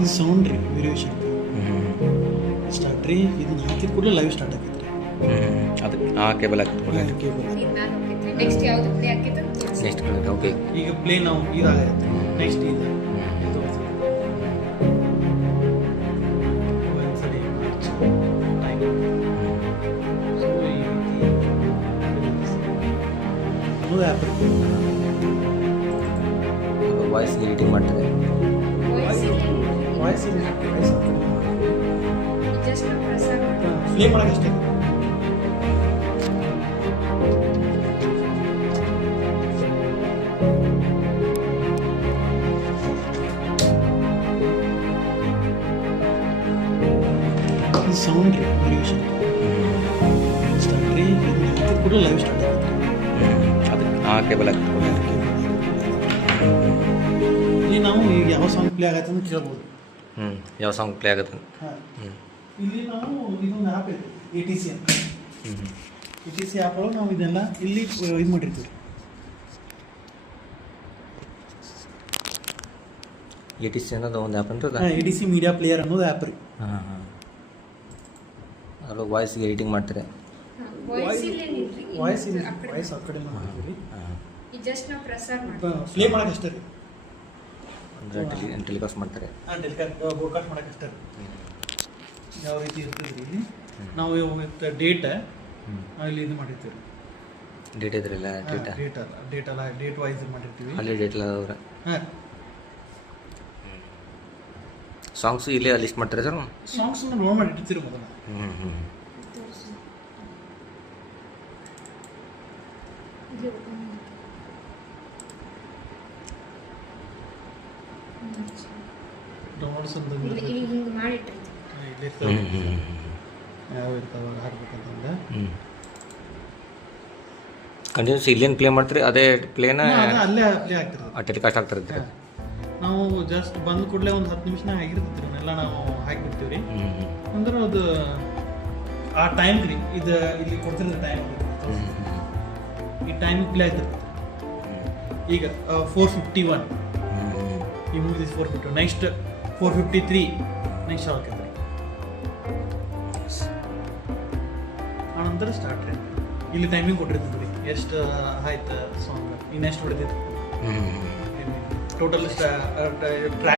ಇದು ಸೌಂಡ್ ರೀ variation start ರೀ ಇದನ್ನ ಹಾಕಿದ ಕೂಡಲೇ ಲೈವ್ ಸ್ಟಾರ್ಟ್ ಆಗೈತೆ ರೀ ಅದಕ್ಕೆ ಆ ಕೇಬಲ್ ಹಾಕ್ತಾರೆ ಕೇಬಲ್ ನೆಕ್ಸ್ಟ್ ಯಾವ್ದು ಪ್ಲೇ ಆಕೈತೆ ನೆಕ್ಸ್ಟ್ ಓಕೆ ಈಗ ಪ್ಲೇ ನಾವು ಇದಾಗೈತೆ ನೆಕ್ಸ್ಟ್ ಇದು ಒಂದ್ಸರಿ ಟೈಮ್ ಸೊ ಈ ರೀತಿ ಅನ್ನೋದು ಆ್ಯಪ್ ವಾಯ್ಸ್ ಎಡಿಟಿಂಗ್ ಮಾಡ್ತಾರೆ ವಾಯ್ಸ್ ಜಸ್ಟ್ ಪ್ರಸಾರ ಪ್ಲೇ ಮಾಡೋಕ್ಕಷ್ಟೇ ಸೌಂಡ್ ರೀ ವೇರಿಯೇಷನ್ ಸ್ಟಾರ್ಟ್ ರೀ ಇದನ್ನ ಹಾಕಿದ ಕೂಡಲೇ ಲೈವ್ ಸ್ಟಾರ್ಟ್ ಆಗುತ್ತೆ ಅದಕ್ಕೆ ಆ ಕೇಬಲ್ ಹಾಕ್ತಾರೆ ಇಲ್ಲಿ ನಾವು ಈಗ ಯಾವ ಸಾಂಗ್ ಪ್ಲೇ ಆಗತ್ತೆ ಅಂತ ಕೇಳ್ಬೋದು ಯಾವ ಸಾಂಗ್ ಪ್ಲೇ ಆಗುತ್ತೆ ಹಾಂ ಇಲ್ಲಿ ನಾವು ಇದೊಂದು ಆ್ಯಪ್ ಇದೆ ಎ ಟಿ ಸಿ ಅಂತ ಎ ಟಿ ಸಿ ಆ್ಯಪ್ ಒಳಗೆ ನಾವು ಇದೆಲ್ಲ ಇಲ್ಲಿ ಇದು ಮಾಡಿರ್ತೀವಿ ಎ ಟಿ ಸಿ ಅನ್ನೋದು ಒಂದು ಆ್ಯಪ್ ಅಂತ ಹಾಂ A T C media player ಅನ್ನೋದು ಆ್ಯಪ್ ರೀ ಹಾಂ ಹಾಂ ಅದ್ರೊಳಗೆ ವಾಯ್ಸ್ಗೆ ಎಡಿಟಿಂಗ್ ಮಾಡ್ತಾರೆ ವಾಯ್ಸ್ ಇಲ್ಲೇನಿಲ್ರಿ ವಾಯ್ಸ್ ಇದೆ ವಾಯ್ಸ್ ಆ ಕಡೆ ಮಾಡ್ತೀವಿ ಹಾಂ ಈ ಜಸ್ಟ್ ನಾವು ಪ್ರಸಾರ ಮಾಡ್ತೀವಿ ಪ್ಲೇ ಮಾಡೋಕ್ಕಷ್ಟೇ ರೀ ಅಂದರೆ ಟೆಲಿಕಾಸ್ಟ್ ಮಾಡ್ತಾರೆ ಹಾಂ ಬ್ರೋಡ್ಕಾಸ್ಟ್ ಮಾಡೋಕ್ಕಷ್ಟೇ ರೀ ಯಾವ ರೀತಿ ಇರ್ತದೆ ರೀ ಇಲ್ಲಿ ನಾವು ವಿತ್ ಡೇಟ್ ನಾವು ಇಲ್ಲಿ ಇದು ಮಾಡಿರ್ತೀವಿ ರೀ ಡೇಟ್ ಇದ್ರಲ್ಲ ಡೇಟಾ ಡೇಟ್ ವೈಸ್ ಮಾಡಿರ್ತೀವಿ ಅಲ್ಲಿ ಡೇಟ್ ಎಲ್ಲ ಅವ್ರೆ ಹಾಂ ಸಾಂಗ್ಸು ಇಲ್ಲೇ ಲಿಸ್ಟ್ ಮಾಡ್ತಾರೆ ಸರ್ ಸಾಂಗ್ಸನ್ನು ನೋಡ್ ಮಾಡಿ ಇಡ್ತೀರಿ ಮೊದಲು ಡೌನ್ಲೋಡ್ಸ್ ಅಂತ ಇಲ್ಲಿ ಹಿಂಗೆ ಮಾಡಿಟ್ಟಿರ್ತೀವಿ ಇಲ್ಲಿ ಯಾವ ಇರ್ತಾವ ಹಾಕ್ಬೇಕಂತಂದ್ರೆ ಕಂಟಿನ್ಯೂಸ್ ಇಲ್ಲೇನು ಪ್ಲೇ ಮಾಡ್ತೀರಿ ಅದೇ ಪ್ಲೇನ ಅಲ್ಲೇ ಪ್ಲೇ ಆಗ್ತಿರ್ತದೆ ಟೆಲಿಕಾಸ್ಟ್ ಆಗ್ತಿರುತ್ತೆ ನಾವು ಜಸ್ಟ್ ಬಂದ ಕೂಡಲೇ ಒಂದು 10 ನಿಮಿಷನಾಗ ಆಗಿರ್ತೈತಿ ಅವನ್ನೆಲ್ಲ ನಾವು ಹಾಕಿಬಿಡ್ತೀವಿ ರೀ ಅಂದ್ರೆ ಅದು ಆ ಟೈಮ್ ರೀ ಇದು ಇಲ್ಲಿ ಕೊಡ್ತಿರೋದು ಟೈಮ್ ಈ ಟೈಮ್ ಪ್ಲೇ ಆಗ್ತಿರ್ತದೆ ಈಗ 4:51 ಈ ಮುಗಿದಿದ್ದು 4:51 ನೆಕ್ಸ್ಟ್ 4:53 ನೆಕ್ಸ್ಟ್ ಆಗ್ತೈತೆ ರೀ ಆನಂತರ ಸ್ಟಾರ್ಟ್ ರೀ ಇಲ್ಲಿ ಟೈಮಿಂಗ್ ಕೊಟ್ಟಿರ್ತದೆ ರೀ ಎಷ್ಟು ಆಯ್ತು ಸಾಂಗ್ ಇನ್ನೆಷ್ಟು ಹೊಡೆದಿತ್ತು ಟೋಟಲ್ ಟ್ರ್ಯಾಕ್